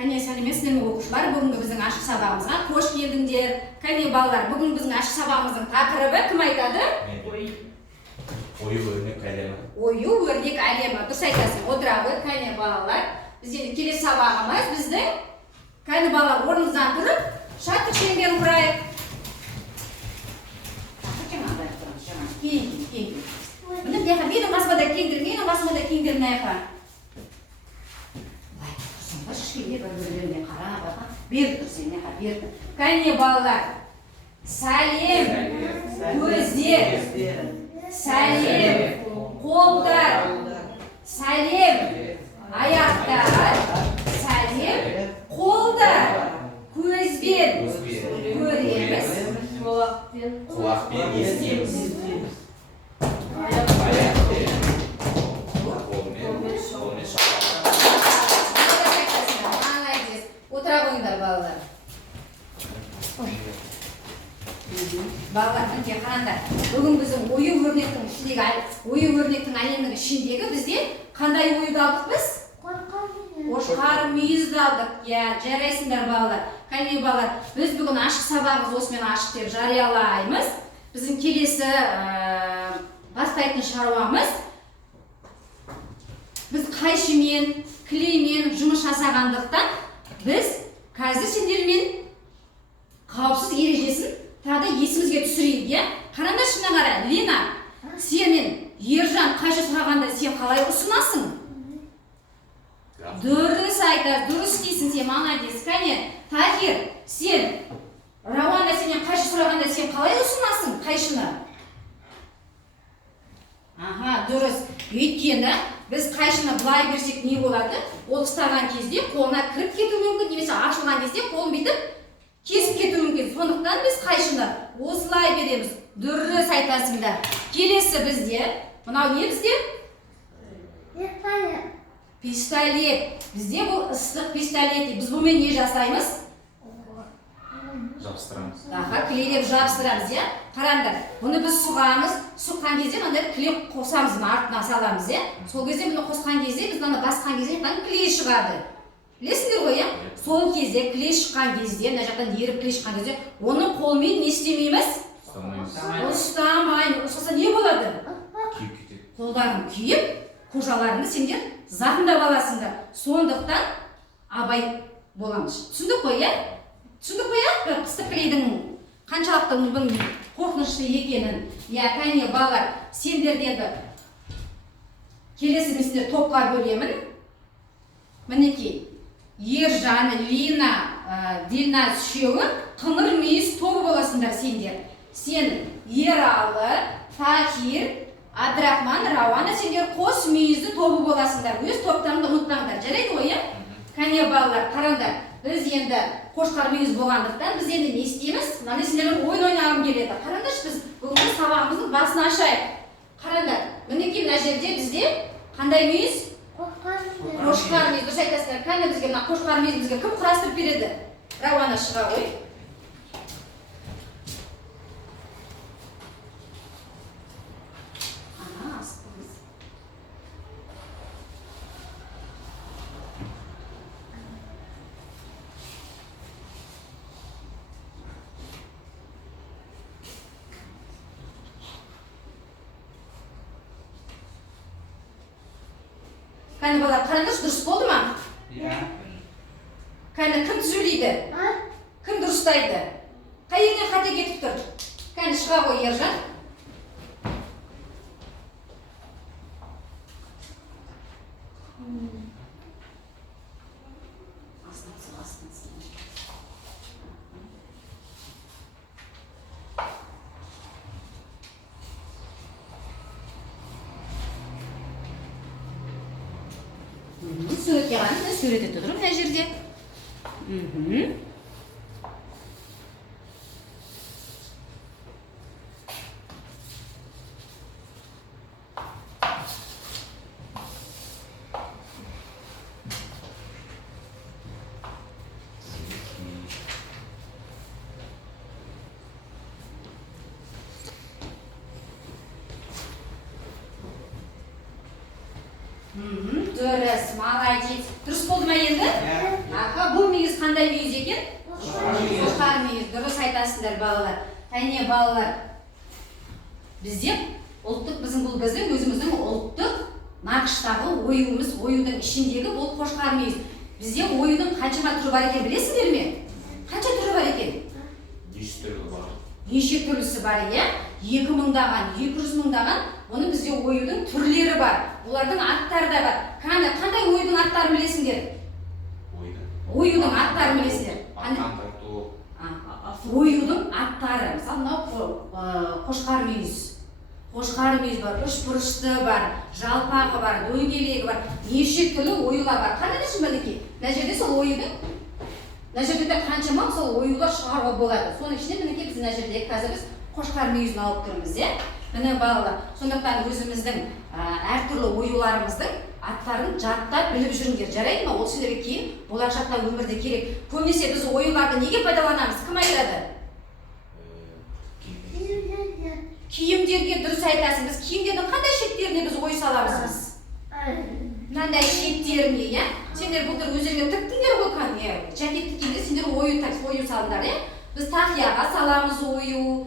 Кәне сәлеметсіздер ме оқушылар? Бүгінгі біздің ашық сабағымызға қош келдіңдер. Кәне балалар, бүгін біздің ашық сабағымыздың тақырыбы кім айтады? Ою-өрнек әлемі. Ою-өрнек әлемі. Дұрыс айтасың. Отыра ғой. Кәне балалар, біздің келесі сабағымыз біздің. Кәне балалар, орныңыздан тұрып, шаттық шеңберін құрайық. Кейін. Менің басыма да кеңдір, мына жаққа. Кішкене бір-бірлеріне қарап, берді тұрсын, берді. Кәне балалар, сәлем, көздер, сәлем, қолдар, сәлем, аяқтар, сәлем, қолдар, көзбен көреміз, құлақпен естиміз, отыра қойыңдар балалар. Балалар, мінекей қараңдар. Бүгін біздің ою-өрнектің әлемінің ішіндегі бізде қандай ойды алдық біз? Қошқар мүйізді алдық. Жарайсыңдар балалар. Кәне балалар, біз бүгін ашық сабағымыз осымен ашық деп жариялаймыз. Біздің келесі бастайтын шаруамыз біз қайшымен, клеймен жұмыс жасағандықтан біз қазір сендермен қауіпсіз ережесін тағы да есімізге түсірейік, Қараңдар, шына қара, Лена, сенен Ержан қайшы сұрағанда сен қалай ұсынасың? Дұрыс айтасың, дұрыс істейсің сен, молодец. Кәне, Тахир, сен Рауанда сенен қайшы сұрағанда сен қалай ұсынасың қайшыны? Дұрыс. Өйткені біз қайшыны былай берсек не болады? Ол ұстаған кезде қолына кіріп кету мүмкін, немесе ашылған кезде қолын бүйтіп кесіп кету мүмкін. Сондықтан біз қайшыны осылай береміз. Дұрыс айтасыңдар. Келесі бізде, мынау не бізде? Пистолет. Бізде бұл ыстық пистолет. Біз бұмен не жасаймыз? Жабыстырамыз. Клейлеп жабыстырамыз, Қараңдар, бұны біз сұғамыз, сұққан кезде мынандай клей қосамыз, артына саламыз, Сол кезде бұны қосқан кезде, біз мына басқан кезде клей шығады. Білесіңдер ғой, Сол кезде клей шыққан кезде, мына жақтан еріп клей шыққан кезде, оны қолмен не істемейміз? Ұстамаймыз. Ұстаса не болады? Күйіп кетеді. Қолдарын күйіп, қожаларыңды сендер зақымдап аласыңдар. Сондықтан абай боламыз. Түсіндік қой, Түсіндік қой, қыстық клейдің қаншалықты қорқынышты екенін. Кәне балалар, сендердегі келесі сендер топқа бөлемін. Мінекей, Ержан, Лина, Дильназ үшеуі қыңыр мүйіз тобы боласыңдар сендер. Сен Ералы, Тахир, Абдрахман, Рауана сендер қос мүйізді тобы боласыңдар. Өз топтарыңды ұмытпаңдар. Жарайды ғой, Кәне балалар, қараңдар. Біз енді қошқар мүйіз болғандықтан біз енді не істейміз? Мынаны сендермен ойын ойнағым келеді. Қараңдаршы, біз бүгінгі сабағымыздың басын ашайық. Қараңдар, мінекей мына жерде бізде қандай мүйіз? Қошқар мүйіз. Дұрыс айтасыңдар. Кәне бізге мына қошқар мүйіз бізге кім құрастырып береді? Рауана шыға ғой. Кәне балар, қараңдаршы, дұрыс болды ма? Кәне, кім түзулейді? Кім дұрыстайды? Қай жерден қате кетіп тұр? Кәне, шыға ғой, Ержан. Суретке қараңыз, сурет етіп тұр мына жерде. Дұрыс, молодец. Дұрыс болды ма енді? Аха, қандай мүйіз екен? Қошқар мүйіз. Дұрыс айтасыздар балалар. Әне балалар, біздің өзіміздің ұлттық нақыштағы оюымыз, оюдың ішіндегі бұл қошқар мүйіз. Бізде оюдың қаншама түрі бар екен білесіңдер ме? Қанша түрі бар екен? 100 түрлі бар. Неше түрлісі бар, иә? 2 мыңдаған, 200 мыңдаған, оның бізде оюдың түрлері бар. Олардың аттары да бар. Қандай оюдың аттарын білесіңдер? Оюдың аттарын білесіңдер? Аттан тарту. Оюдың аттары. Мысалы, мынау қошқар мүйіз. Қошқар мүйіз бар, үш бұрышты бар, жалпағы бар, дөңгелегі бар, неше түрлі оюлар бар. Қараңызшы мінекей. Мына жерде сол оюдың, мына жерде қаншама сол оюлар шығаруға болады. Соның ішінде мінекей біз мына жерде қазір біз қошқар мүйізін алып тұрмыз, иә? Міне балалар, сондықтан өзіміздің әртүрлі оюларымыздың аттарын жаттап біліп жүріңдер. Жарайды ма? Ол сендерге кейін болашақта өмірде керек. Көбінесе біз оюларды неге пайдаланамыз? Кім айтады? Киімдерге. Дұрыс айтасың. Біз киімдердің қандай шеттеріне біз ою саламыз біз? Мынандай шеттеріне, иә? Сендер былтыр өздеріңе тіктіңдер ғой, кәне. Жакет тіккенде сендер ою салыңдар, иә? Біз тақияға саламыз ою,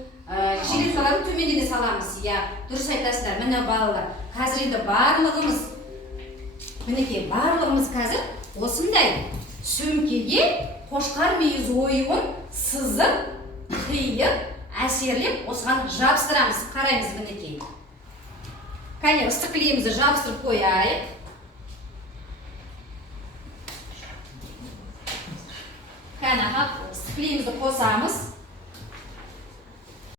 жилеткаларын төменде саламыз, иә? Дұрыс айтасыңдар. Міне балалар, қазір енді барлығымыз, мінекей, барлығымыз қазір осындай сөмкеге қошқар мүйіз оюын сызып, қиып, әсерлеп, осыған жабыстырамыз. Қараймыз мінекей. Кәне, ыстық клейімізді жабыстырып қояйық. Кәне, ыстық клейімізді қосамыз.